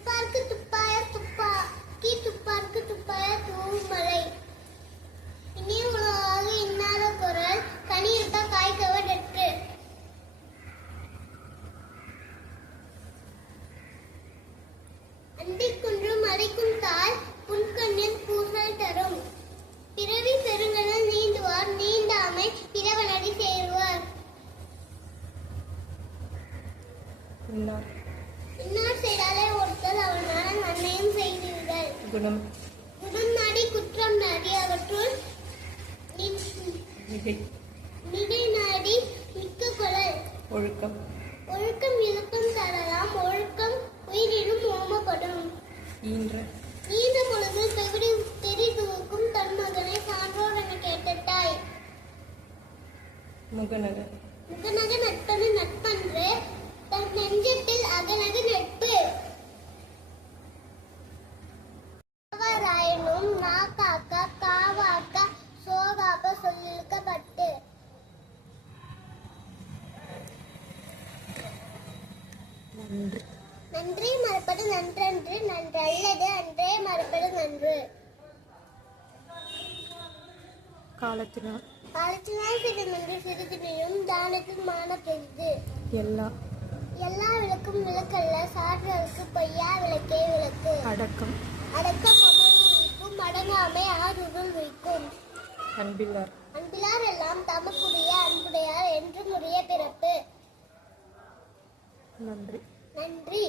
துப்பார்க்கு துப்பாய துப்பாக்கி துப்பார்க்கு துப்பாய தூமலை இனி உலகாக இன்னாத குரல் கனியிருப்ப காய்கவடற்று அண்டிக்குன்றும் அடைக்கும் தாய் புன்கண்ணில் பூசல் தரும் பிறவி பெருங்கடல் நீந்துவார் நீண்டாமை பிறவனடி சேருவார். இன்னார் செய்தாலே ஒருத்தல் அவனால் நன்மையும் செய்தீர்கள். குணம் நாடி குற்றம் நாடி அவற்றுள் மிகை நாடி மிக்க குரல். ஒழுக்கம் இழுக்கம் தரலாம் ஒழுக்கம் உயிரினும் ஓமப்படும். ஈன்ற பொழுது தெரிதுவுக்கும் தன் மகனை சான்றோர் என கேட்ட தாய். முகநக நட்பது நட்பன்று தன் நெஞ்சத்தில் அகநகு நட்பு. காவராயனும் நாக்காக்க காவாக்க சோகாப்ப சொல்லிழுக்கப்பட்டு. நன்றே மறுப்பது நன்றன்று நன்றல்லது அன்றே மறுப்பது நன்று. காலத்தினால் சிறிதென்று சிறிதினையும் தானத்தில் மான பெரிது. எல்லா விளக்கும் விளக்கல்ல சான்றோருக்கு பொய்யா விளக்கே விளக்கு. அடக்கம் அமர்வுக்கும் அடங்காமை ஆறுருள் வைக்கும். அன்பிலார் எல்லாம் தமக்குரிய அன்புடையார் என்றும் உரிய பிறப்பு. நன்றி.